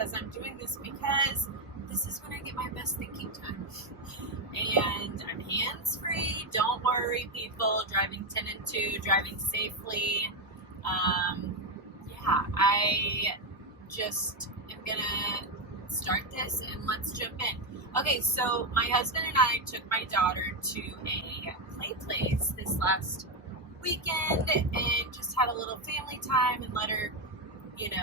as I'm doing this because this is when I get my best thinking time. And I'm hands-free. Don't worry, people. Driving 10 and 2, driving safely. I just am going to start this and let's jump in. Okay, so my husband and I took my daughter to a play place this last weekend and just had a little family time and let her,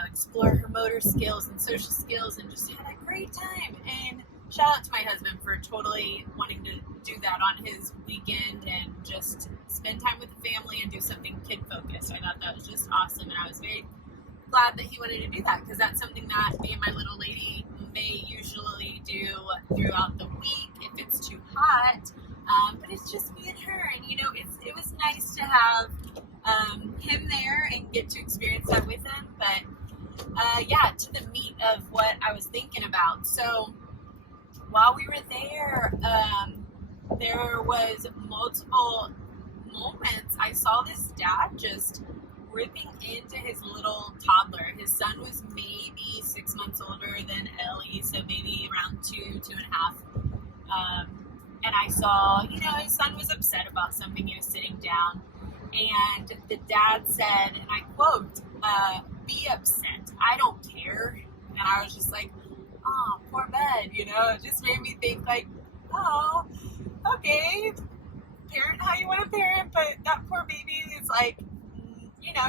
explore her motor skills and social skills and just had a great time. And shout out to my husband for totally wanting to do that on his weekend and just spend time with the family and do something kid focused. I thought that was just awesome, and I was very glad that he wanted to do that because that's something that me and my little lady may usually do throughout the week if it's too hot. But it's just me and her, and it was nice to have him there and get to experience that with him. But to the meat of what I was thinking about. So while we were there, there was multiple moments. I saw this dad just ripping into his little toddler. His son was maybe 6 months older than Ellie, so maybe around 2.5. And I saw, his son was upset about something. He was sitting down, and the dad said, and I quote, "Be upset. I don't care." And I was just like, oh, poor bud, it just made me think like, oh, okay, parent how you want to parent, but that poor baby is like,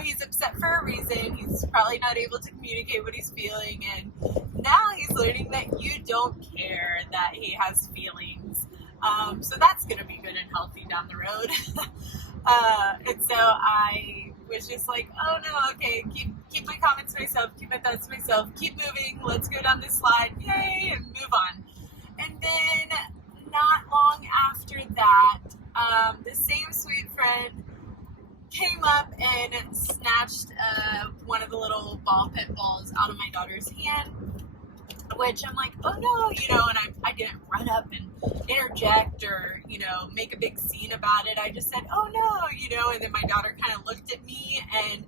he's upset for a reason. He's probably not able to communicate what he's feeling, and now he's learning that you don't care that he has feelings. So that's going to be good and healthy down the road. And so I was just like, oh no, okay, keep my comments to myself, keep my thoughts to myself, keep moving, let's go down this slide, yay, and move on. And then not long after that, the same sweet friend came up and snatched one of the little ball pit balls out of my daughter's hand, which I'm like, oh no, and I didn't run up and interject or, make a big scene about it. I just said, oh no, and then my daughter kind of looked at me and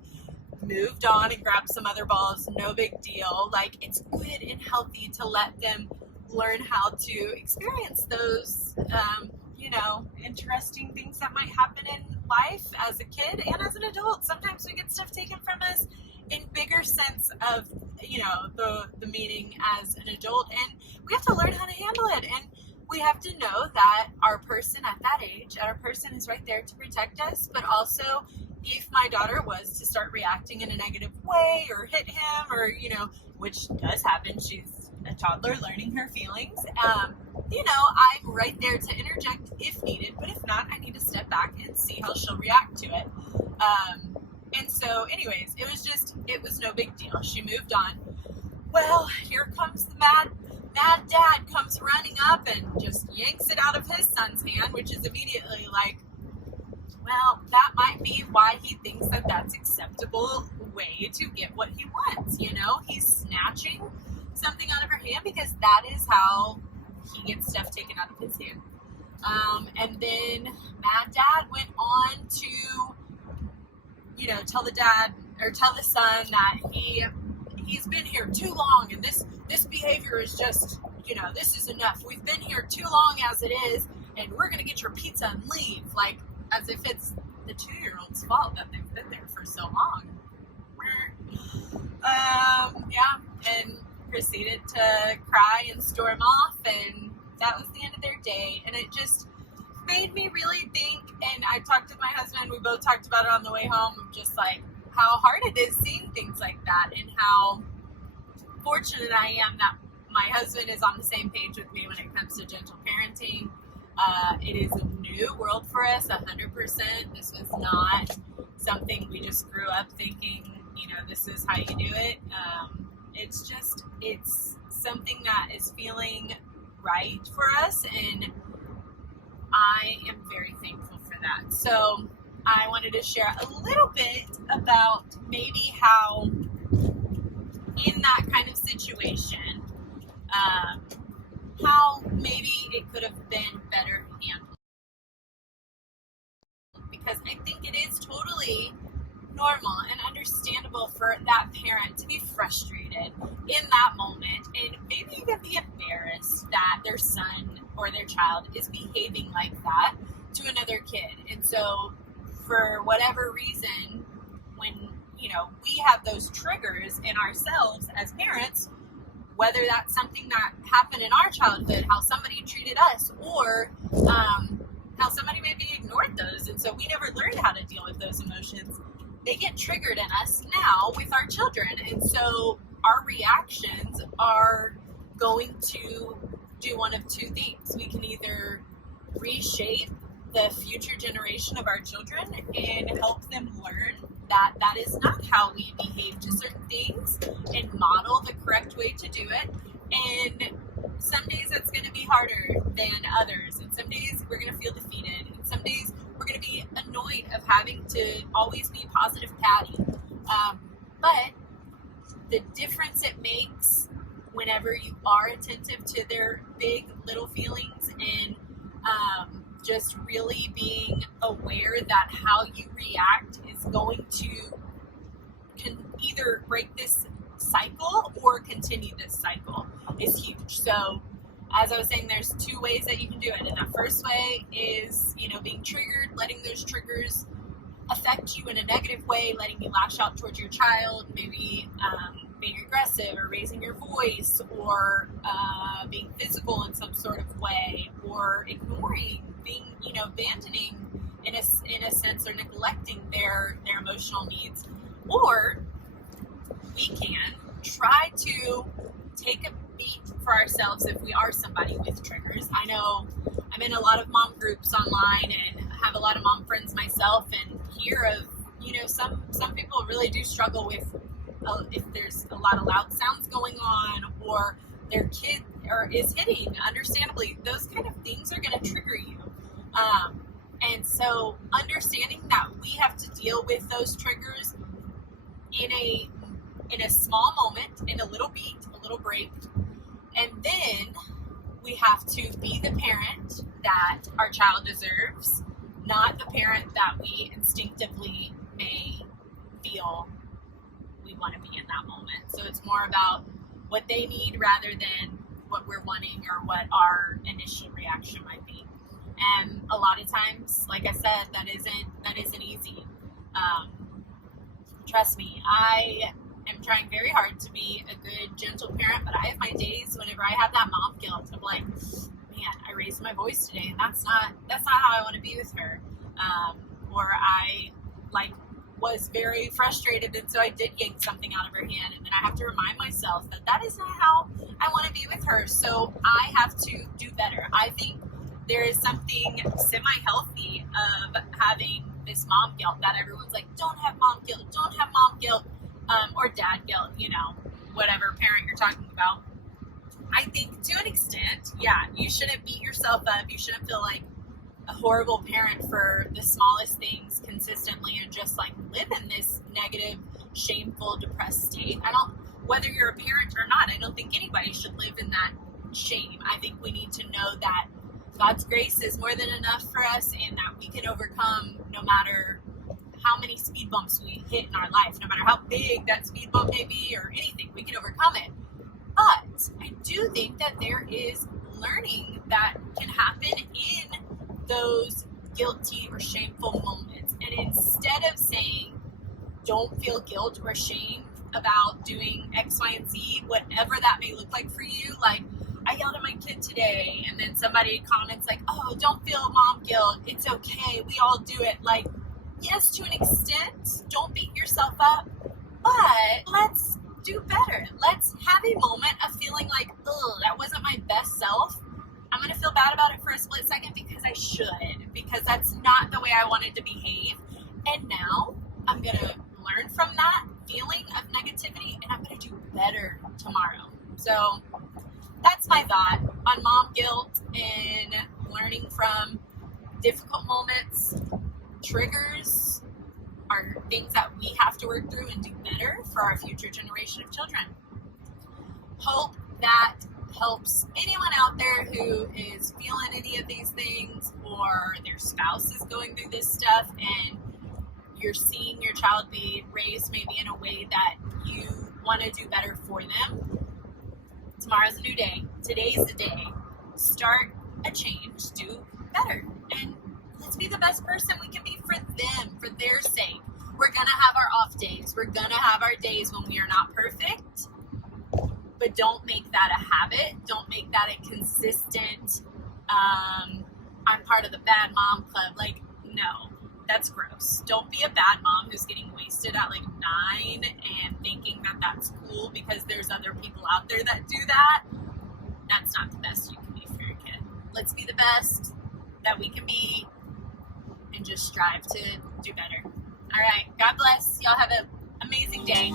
moved on and grabbed some other balls. No big deal. Like, it's good and healthy to let them learn how to experience those, interesting things that might happen in life as a kid and as an adult. Sometimes we get stuff taken from us in bigger sense of, the meaning as an adult, and we have to learn how to handle it. And we have to know that our person at that age, our person is right there to protect us, but also if my daughter was to start reacting in a negative way or hit him or, which does happen, she's a toddler learning her feelings, I'm right there to interject if needed, but if not, I need to step back and see how she'll react to it. And so anyways, it was no big deal. She moved on. Well, here comes the mad dad comes running up and just yanks it out of his son's hand, which is immediately like, well, that might be why he thinks that that's acceptable way to get what he wants. He's snatching something out of her hand because that is how he gets stuff taken out of his hand. And then mad dad went on to, tell the son that he's been here too long, and this behavior is just, this is enough. We've been here too long as it is, and we're going to get your pizza and leave. Like, as if it's the 2-year-old's fault that they've been there for so long. And proceeded to cry and storm off, and that was the end of their day. And it just made me really think, and I talked to my husband, we both talked about it on the way home, of just like how hard it is seeing things like that, and how fortunate I am that my husband is on the same page with me when it comes to gentle parenting. It is a new world for us, 100%. This was not something we just grew up thinking, this is how you do it. It's something that is feeling right for us, and I am very thankful for that. So I wanted to share a little bit about maybe how in that kind of situation, how maybe it could have been better handled. Because I think it is totally normal and understandable normal for that parent to be frustrated in that moment and maybe even be embarrassed that their son or their child is behaving like that to another kid. And so for whatever reason, when, we have those triggers in ourselves as parents, whether that's something that happened in our childhood, how somebody treated us, or how somebody maybe ignored those, and so we never learned how to deal with those emotions, they get triggered in us now with our children. And so our reactions are going to do one of two things. We can either reshape the future generation of our children and help them learn that that is not how we behave to certain things and model the correct way to do it. And some days it's going to be harder than others, and some days we're going to feel defeated, and some days we're going to be annoyed of having to always be positive Patty. But the difference it makes whenever you are attentive to their big little feelings and just really being aware that how you react is going to either break this cycle or continue this cycle is huge. So as I was saying, there's two ways that you can do it. And that first way is, being triggered, letting those triggers affect you in a negative way, letting you lash out towards your child, maybe being aggressive or raising your voice, or being physical in some sort of way, or ignoring, being, abandoning in a sense, or neglecting their emotional needs. Or we can try to take a beat for ourselves if we are somebody with triggers. I know I'm in a lot of mom groups online and have a lot of mom friends myself, and hear of, some people really do struggle with if there's a lot of loud sounds going on, or their kid is hitting, understandably, those kind of things are going to trigger you. And so understanding that we have to deal with those triggers in a small moment, in a little beat, a little break, and then we have to be the parent that our child deserves, not the parent that we instinctively may feel we want to be in that moment. So it's more about what they need rather than what we're wanting or what our initial reaction might be. And a lot of times, like I said, that isn't easy. Trust me, I am trying very hard to be a good, gentle parent, but I have my days whenever I have that mom guilt of like, man, I raised my voice today, and that's not how I want to be with her. Or I was very frustrated, and so I did yank something out of her hand, and then I have to remind myself that is not how I want to be with her. So I have to do better. I think there is something semi-healthy of having this mom guilt that everyone's like, don't have mom guilt, or dad guilt, whatever parent you're talking about. I think to an extent, yeah, you shouldn't beat yourself up. You shouldn't feel like a horrible parent for the smallest things consistently and just live in this negative, shameful, depressed state. Whether you're a parent or not, I don't think anybody should live in that shame. I think we need to know that God's grace is more than enough for us, and that we can overcome no matter how many speed bumps we hit in our life, no matter how big that speed bump may be or anything, we can overcome it. But I do think that there is learning that can happen in those guilty or shameful moments. And instead of saying, don't feel guilt or shame about doing X, Y, and Z, whatever that may look like for you, I yelled at my kid today, and then somebody comments oh, don't feel mom guilt, it's okay, we all do it. Yes, to an extent, don't beat yourself up, but let's do better. Let's have a moment of feeling that wasn't my best self. I'm going to feel bad about it for a split second because I should, because that's not the way I wanted to behave. And now I'm going to learn from that feeling of negativity, and I'm going to do better tomorrow. So that's my thought on mom guilt and learning from difficult moments. Triggers are things that we have to work through and do better for our future generation of children. Hope that helps anyone out there who is feeling any of these things, or their spouse is going through this stuff, and you're seeing your child be raised maybe in a way that you want to do better for them. Tomorrow's a new day. Today's the day. Start a change. Do better. And let's be the best person we can be for them, for their sake. We're going to have our off days. We're going to have our days when we are not perfect. But don't make that a habit. Don't make that a consistent, I'm part of the bad mom club. Like, no, that's gross. Don't be a bad mom who's getting wasted at like 9 and thinking that that's cool because there's other people out there that do that. That's not the best you can be for your kid. Let's be the best that we can be and just strive to do better. All right. God bless. Y'all have an amazing day.